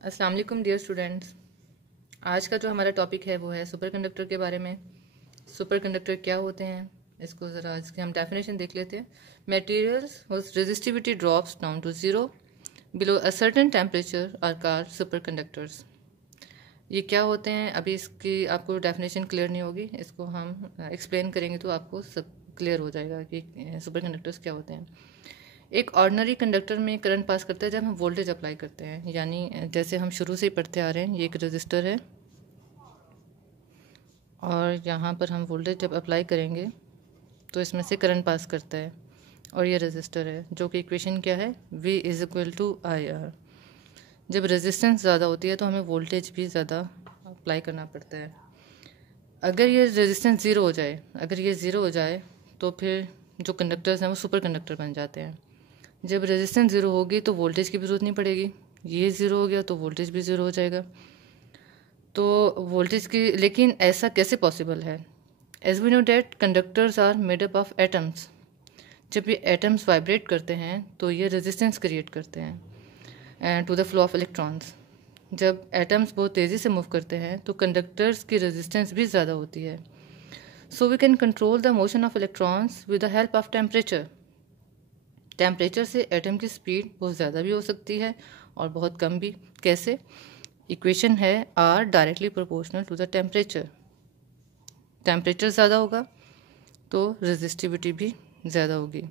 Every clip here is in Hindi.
अस्सलाम वालेकुम डियर स्टूडेंट्स। आज का जो हमारा टॉपिक है वो है सुपर कंडक्टर के बारे में। सुपर कंडक्टर क्या होते हैं, इसको ज़रा आज की हम डेफिनेशन देख लेते हैं। Materials whose resistivity drops down to zero below a certain temperature are called super conductors. ये क्या होते हैं, अभी इसकी आपको डेफिनेशन क्लियर नहीं होगी, इसको हम एक्सप्लेन करेंगे तो आपको सब क्लियर हो जाएगा कि सुपर कंडक्टर्स क्या होते हैं। एक ऑर्डिनरी कंडक्टर में करंट पास करता है जब हम वोल्टेज अप्लाई करते हैं, यानी जैसे हम शुरू से ही पढ़ते आ रहे हैं। ये एक रजिस्टर है और यहाँ पर हम वोल्टेज जब अप्लाई करेंगे तो इसमें से करंट पास करता है, और ये रजिस्टर है जो कि इक्वेशन क्या है, V is equal to I R. जब रेजिस्टेंस ज़्यादा होती है तो हमें वोल्टेज भी ज़्यादा अप्लाई करना पड़ता है। अगर ये रेजिस्टेंस ज़ीरो हो जाए, अगर ये ज़ीरो हो जाए तो फिर जो कंडक्टर्स हैं वो सुपर कंडक्टर बन जाते हैं। जब रेजिस्टेंस ज़ीरो होगी तो वोल्टेज की भी ज़रूरत नहीं पड़ेगी, ये ज़ीरो हो गया तो वोल्टेज भी ज़ीरो हो जाएगा। तो वोल्टेज की, लेकिन ऐसा कैसे पॉसिबल है? As we know that conductors are made up of atoms. जब ये एटम्स वाइब्रेट करते हैं तो ये रेजिस्टेंस क्रिएट करते हैं to the flow of electrons. जब एटम्स बहुत तेज़ी से मूव करते हैं तो कंडक्टर्स की रेजिस्टेंस भी ज़्यादा होती है। So we can control the motion of electrons with the help of temperature. Temperature से एटम की स्पीड बहुत ज़्यादा भी हो सकती है और बहुत कम भी। कैसे? इक्वेशन है R directly proportional to the temperature. Temperature ज़्यादा होगा तो रेजिस्टिविटी भी ज़्यादा होगी,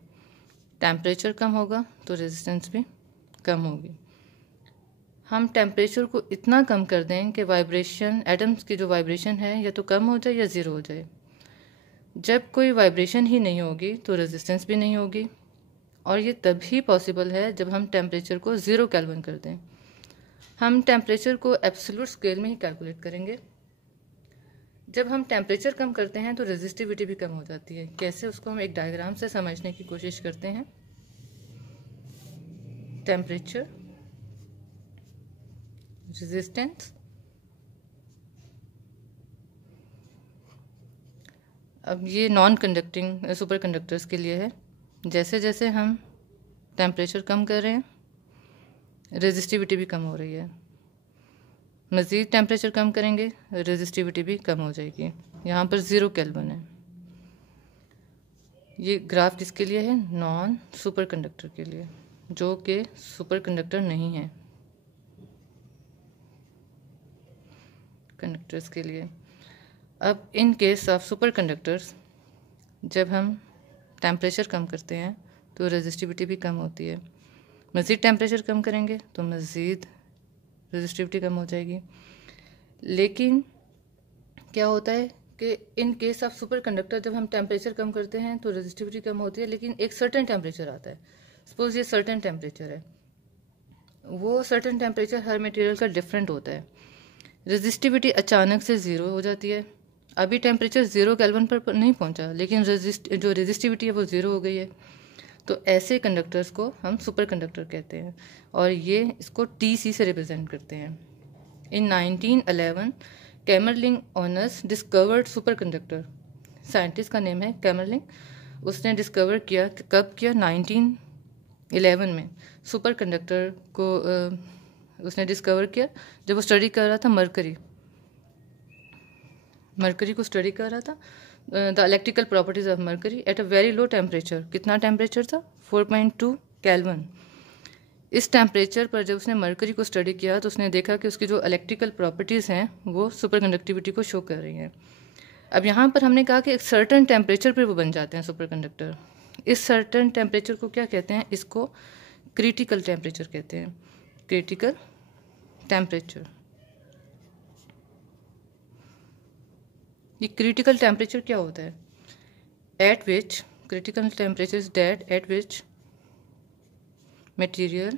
टेम्परेचर कम होगा तो रेजिस्टेंस भी कम होगी। हम टेम्परेचर को इतना कम कर दें कि वाइब्रेशन, एटम्स की जो वाइब्रेशन है या तो कम हो जाए या ज़ीरो हो जाए। जब कोई वाइब्रेशन ही नहीं होगी तो रेजिस्टेंस भी नहीं होगी, और ये तभी पॉसिबल है जब हम टेम्परेचर को 0 केल्विन कर दें। हम टेम्परेचर को एब्सोल्यूट स्केल में ही कैलकुलेट करेंगे। जब हम टेम्परेचर कम करते हैं तो रेजिस्टिविटी भी कम हो जाती है। कैसे, उसको हम एक डायग्राम से समझने की कोशिश करते हैं। Temperature, resistance. अब ये नॉन कंडक्टिंग सुपर कंडक्टर्स के लिए है। जैसे जैसे हम टेम्परेचर कम कर रहे हैं रेजिस्टिविटी भी कम हो रही है। मज़ीद टेम्परेचर कम करेंगे रेजिस्टिविटी भी कम हो जाएगी। यहाँ पर 0 केल्विन है। ये ग्राफ किसके लिए है? नॉन सुपर कंडक्टर के लिए, जो कि सुपर कंडक्टर नहीं है, कंडक्टर्स के लिए। अब in case of super conductors, जब हम टेम्परेचर कम करते हैं तो रेजिस्टिविटी भी कम होती है। मज़ीद टेम्परेचर कम करेंगे तो मज़ीद रेजिस्टिविटी कम हो जाएगी। लेकिन क्या होता है कि in case of super conductor जब हम टेम्परेचर कम करते हैं तो रेजिस्टिविटी कम होती है, लेकिन एक सर्टेन टेम्परेचर आता है। सपोज ये सर्टेन टेम्परेचर है, वो सर्टेन टेम्परेचर हर मटेरियल का डिफरेंट होता है। रेजिस्टिविटी अचानक से ज़ीरो हो जाती है। अभी टेम्परेचर 0 केल्विन पर नहीं पहुंचा, लेकिन जो रेजिस्टिविटी है वो ज़ीरो हो गई है। तो ऐसे कंडक्टर्स को हम सुपर कंडक्टर कहते हैं, और ये इसको TC से रिप्रेजेंट करते हैं। In 1911 Kamerlingh Onnes discovered superconductor. Scientist का नेम है कैमरलिंग। उसने डिस्कवर किया, कब किया? 1911 में। सुपर कंडक्टर को उसने डिस्कवर किया जब वो स्टडी कर रहा था मरकरी को स्टडी कर रहा था। The electrical properties of mercury at a very low temperature. कितना टेम्परेचर था? 4.2 केल्विन। इस टेम्परेचर पर जब उसने मरकरी को स्टडी किया तो उसने देखा कि उसकी जो इलेक्ट्रिकल प्रॉपर्टीज़ हैं वो सुपर कंडक्टिविटी को शो कर रही हैं। अब यहाँ पर हमने कहा कि एक सर्टन टेम्परेचर पर वो बन जाते हैं सुपर कंडक्टर। इस सर्टन टेम्परेचर को क्या कहते हैं? इसको क्रिटिकल टेम्परेचर कहते हैं। Critical temperature. ये क्रिटिकल टेम्परेचर क्या होता है? Eight which, critical temperature is that at which material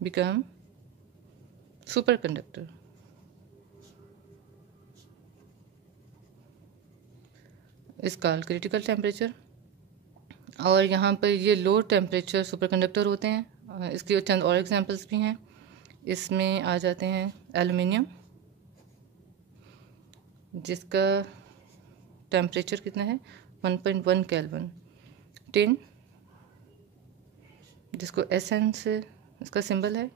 become super conductor. इस कॉल क्रिटिकल टेम्परेचर। और यहाँ पर ये लो टेम्परेचर सुपर कंडक्टर होते हैं। इसके चंद और एग्जांपल्स भी हैं। इसमें आ जाते हैं एल्युमिनियम, जिसका टेम्परेचर कितना है? 1.1 केल्विन। टिन, जिसको SN से इसका सिंबल है,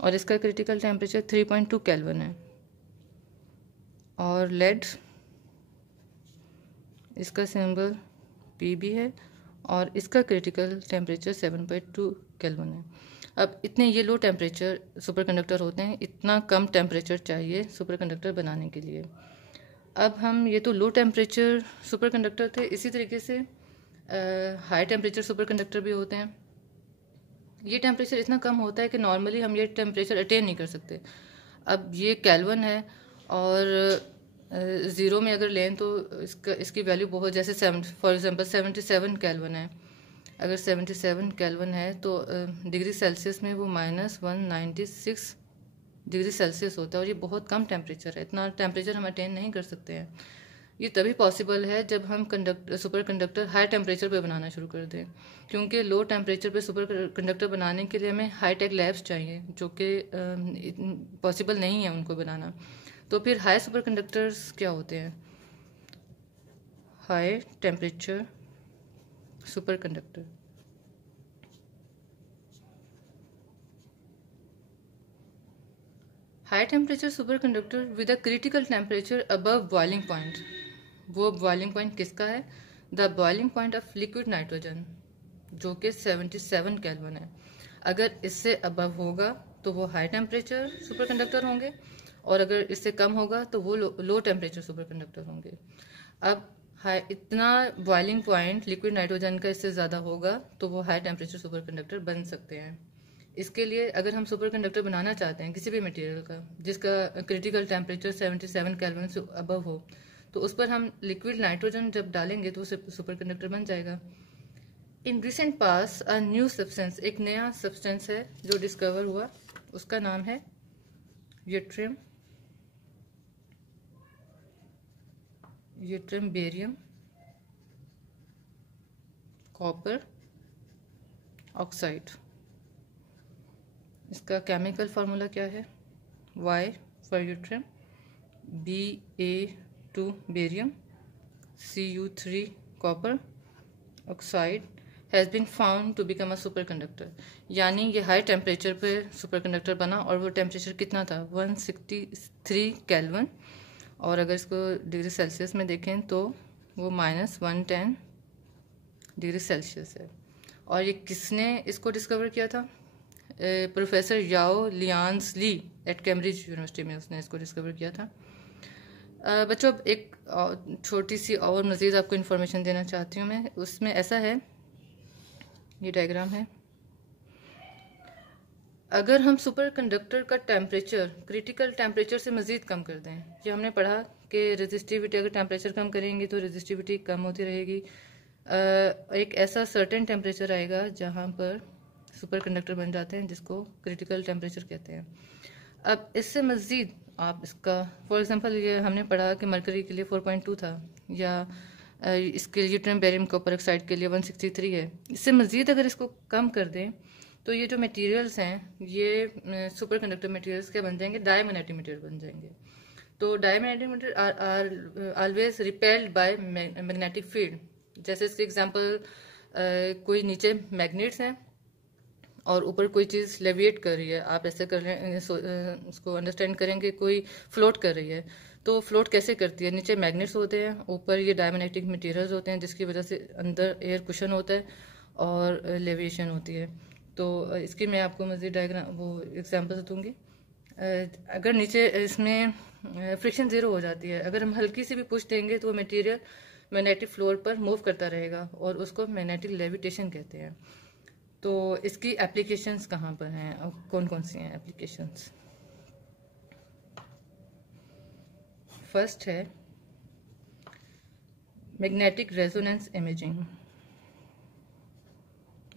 और इसका क्रिटिकल टेम्परेचर 3.2 केल्विन है। और लेड, इसका सिंबल Pb है और इसका क्रिटिकल टेम्परेचर 7.2 केल्विन है। अब इतने ये लो टेम्परेचर सुपरकंडक्टर होते हैं, इतना कम टेम्परेचर चाहिए सुपरकंडक्टर बनाने के लिए। अब हम ये तो लो टेम्परेचर सुपरकंडक्टर थे, इसी तरीके से हाई टेम्परेचर सुपरकंडक्टर भी होते हैं। ये टेम्परेचर इतना कम होता है कि नॉर्मली हम ये टेम्परेचर अटेन नहीं कर सकते। अब ये केल्विन है और ज़ीरो में अगर लें तो इसकी वैल्यू बहुत, जैसे फॉर एग्जांपल 77 केल्विन है। अगर 77 केल्विन है तो डिग्री सेल्सियस में वो -196 डिग्री सेल्सियस होता है, और ये बहुत कम टेम्परेचर है। इतना टेम्परेचर हम अटेन नहीं कर सकते हैं। ये तभी पॉसिबल है जब हम सुपर कंडक्टर हाई टेम्परेचर पे बनाना शुरू कर दें, क्योंकि लो टेम्परेचर पे सुपर कंडक्टर बनाने के लिए हमें हाई टेक लैब्स चाहिए, जो कि पॉसिबल नहीं है उनको बनाना। तो फिर हाई सुपर कंडक्टर्स क्या होते हैं? High temperature super conductor. High temperature super conductor with a critical temperature above boiling point. वो बॉइलिंग पॉइंट किसका है? The boiling point of liquid nitrogen, जो कि 77 केल्विन है। अगर इससे अबव होगा तो वो हाई टेम्परेचर सुपर कंडक्टर होंगे, और अगर इससे कम होगा तो वो लो टेम्परेचर सुपर कंडक्टर होंगे। अब इतना बॉइलिंग पॉइंट लिक्विड नाइट्रोजन का इससे ज़्यादा होगा तो वो हाई टेम्परेचर सुपर कंडक्टर बन सकते हैं। इसके लिए अगर हम सुपर कंडक्टर बनाना चाहते हैं किसी भी मटेरियल का जिसका क्रिटिकल टेम्परेचर 77 केल्विन से अबव हो, तो उस पर हम लिक्विड नाइट्रोजन जब डालेंगे तो सुपर कंडक्टर बन जाएगा। In recent pass a new substance, एक नया सब्सटेंस है जो डिस्कवर हुआ, उसका नाम है यट्रियम बेरियम कॉपर ऑक्साइड। इसका केमिकल फार्मूला क्या है? Y for yttrium, Ba2 barium, Cu3 copper oxide has been found to become a superconductor. यानी ये हाई टेम्परेचर पे सुपर कंडक्टर बना, और वो टेम्परेचर कितना था? 163 केल्विन, और अगर इसको डिग्री सेल्सियस में देखें तो वो -110 डिग्री सेल्सियस है। और ये किसने इसको डिस्कवर किया था? प्रोफेसर याओ लियांस ली एट कैम्ब्रिज यूनिवर्सिटी में उसने इसको डिस्कवर किया था। बच्चों, अब एक छोटी सी और मज़ीद आपको इन्फॉर्मेशन देना चाहती हूँ मैं। उसमें ऐसा है, ये डायग्राम है, अगर हम सुपर कंडक्टर का टेम्परेचर क्रिटिकल टेम्परेचर से मज़ीद कम कर दें, ये हमने पढ़ा कि रेजिस्टिविटी, अगर टेम्परेचर कम करेंगे तो रेजिस्टिविटी कम होती रहेगी। एक ऐसा सर्टेन टेम्परेचर आएगा जहाँ पर सुपर कंडक्टर बन जाते हैं, जिसको क्रिटिकल टेम्परेचर कहते हैं। अब इससे मज़ीद आप इसका, फॉर एग्जांपल ये हमने पढ़ा कि मरकरी के लिए 4.2 था, या इसके यूट्रियम बेरियम कॉपर ऑक्साइड के लिए 163 है। इससे मज़ीद अगर इसको कम कर दें तो ये जो मटेरियल्स हैं, ये सुपर कंडक्टर मटेरियल्स क्या बन जाएंगे? डायमैग्नेटिक मटेरियल बन जाएंगे। तो diamagnetic material are always repelled by magnetic field. जैसे इसके एग्जांपल, कोई नीचे मैग्नेट्स हैं और ऊपर कोई चीज़ लेविएट कर रही है, आप ऐसे कर रहे हैं, उसको अंडरस्टैंड करेंगे, कोई फ्लोट कर रही है। तो फ्लोट कैसे करती है? नीचे मैग्नेट्स होते हैं, ऊपर ये डायमैग्नेटिक मटेरियल्स होते हैं, जिसकी वजह से अंदर एयर कुशन होता है और लेविएशन होती है। तो इसकी मैं आपको मज़ीद डायग्राम वो एग्जांपल दूंगी। अगर नीचे इसमें फ्रिक्शन ज़ीरो हो जाती है, अगर हम हल्की सी भी पुश देंगे तो वो मटेरियल मैग्नेटिक फ्लोर पर मूव करता रहेगा, और उसको मैग्नेटिक लेविटेशन कहते हैं। तो इसकी एप्लीकेशंस कहाँ पर हैं और कौन कौन सी हैं एप्लीकेशंस? फर्स्ट है magnetic resonance imaging.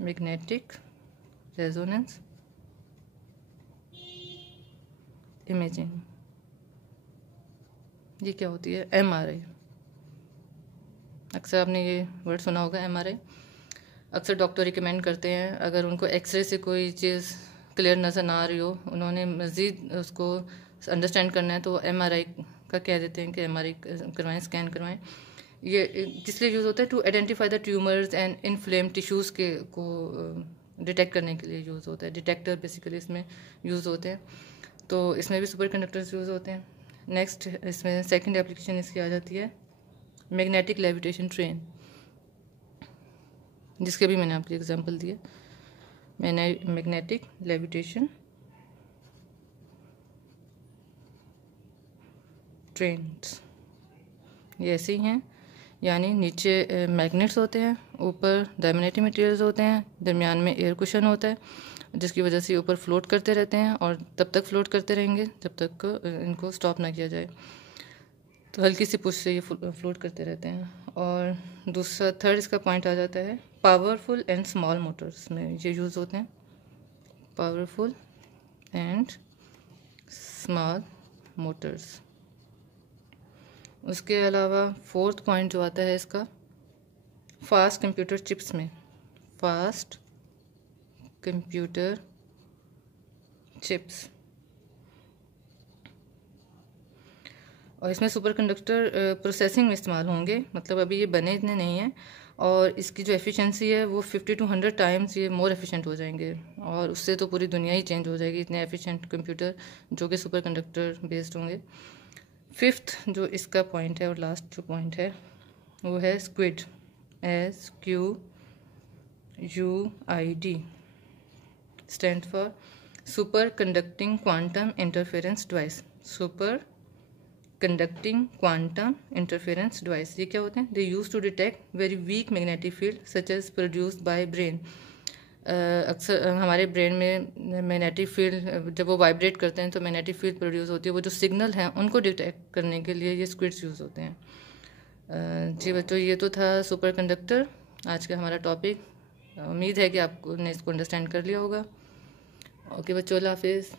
Magnetic resonance imaging, ये क्या होती है? MRI। अक्सर आपने ये वर्ड सुना होगा, MRI। अक्सर डॉक्टर रिकमेंड करते हैं, अगर उनको एक्सरे से कोई चीज़ क्लियर नज़र ना आ रही हो, उन्होंने मज़ीद उसको अंडरस्टैंड करना है, तो MRI का कह देते हैं कि MRI करवाएं, स्कैन करवाएं। ये किस लिए यूज़ होता है? To identify the tumours and inflame tissues को डिटेक्ट करने के लिए यूज़ होता है। डिटेक्टर बेसिकली इसमें यूज़ होते हैं, तो इसमें भी सुपर कंडक्टर्स यूज़ होते हैं। नेक्स्ट इसमें सेकंड एप्लीकेशन इसकी आ जाती है मैग्नेटिक लेविटेशन ट्रेन, जिसके भी मैंने आपको एग्जांपल दिए। मैग्नेटिक लेविटेशन ट्रेन्स ये ऐसे ही हैं, यानी नीचे मैग्नेट्स होते हैं, ऊपर डायमैग्नेटिक मटेरियल्स होते हैं, दरमियान में एयर कुशन होता है, जिसकी वजह से ऊपर फ्लोट करते रहते हैं और तब तक फ्लोट करते रहेंगे जब तक इनको स्टॉप ना किया जाए। तो हल्की सी पुश से ये फ्लोट करते रहते हैं। और दूसरा थर्ड इसका पॉइंट आ जाता है पावरफुल एंड स्मॉल मोटर्स में ये यूज़ होते हैं, पावरफुल एंड स्मॉल मोटर्स। उसके अलावा फोर्थ पॉइंट जो आता है इसका फास्ट कंप्यूटर चिप्स में, फास्ट कंप्यूटर चिप्स, और इसमें सुपर कंडक्टर प्रोसेसिंग में इस्तेमाल होंगे। मतलब अभी ये बने इतने नहीं हैं और इसकी जो एफिशिएंसी है वो 50 to 100 टाइम्स ये मोर एफिशिएंट हो जाएंगे, और उससे तो पूरी दुनिया ही चेंज हो जाएगी, इतने एफिशिएंट कंप्यूटर जो कि सुपर कंडक्टर बेस्ड होंगे। फिफ्थ जो इसका पॉइंट है और लास्ट जो पॉइंट है वो है squid, SQUID, stand for superconducting quantum interference device. Superconducting quantum interference device ये क्या होते हैं? They use to detect very weak magnetic field such as produced by brain. अक्सर हमारे ब्रेन में मैग्नेटिक फील्ड जब वो वाइब्रेट करते हैं तो मैग्नेटिक फील्ड प्रोड्यूस होती है, वो जो सिग्नल हैं उनको डिटेक्ट करने के लिए ये स्क्विड्स यूज़ होते हैं। जी बच्चों, ये तो था सुपर कंडक्टर आज का हमारा टॉपिक। उम्मीद है कि आपने इसको अंडरस्टैंड कर लिया होगा। ओके बच्चों, अल्लाह हाफिज़।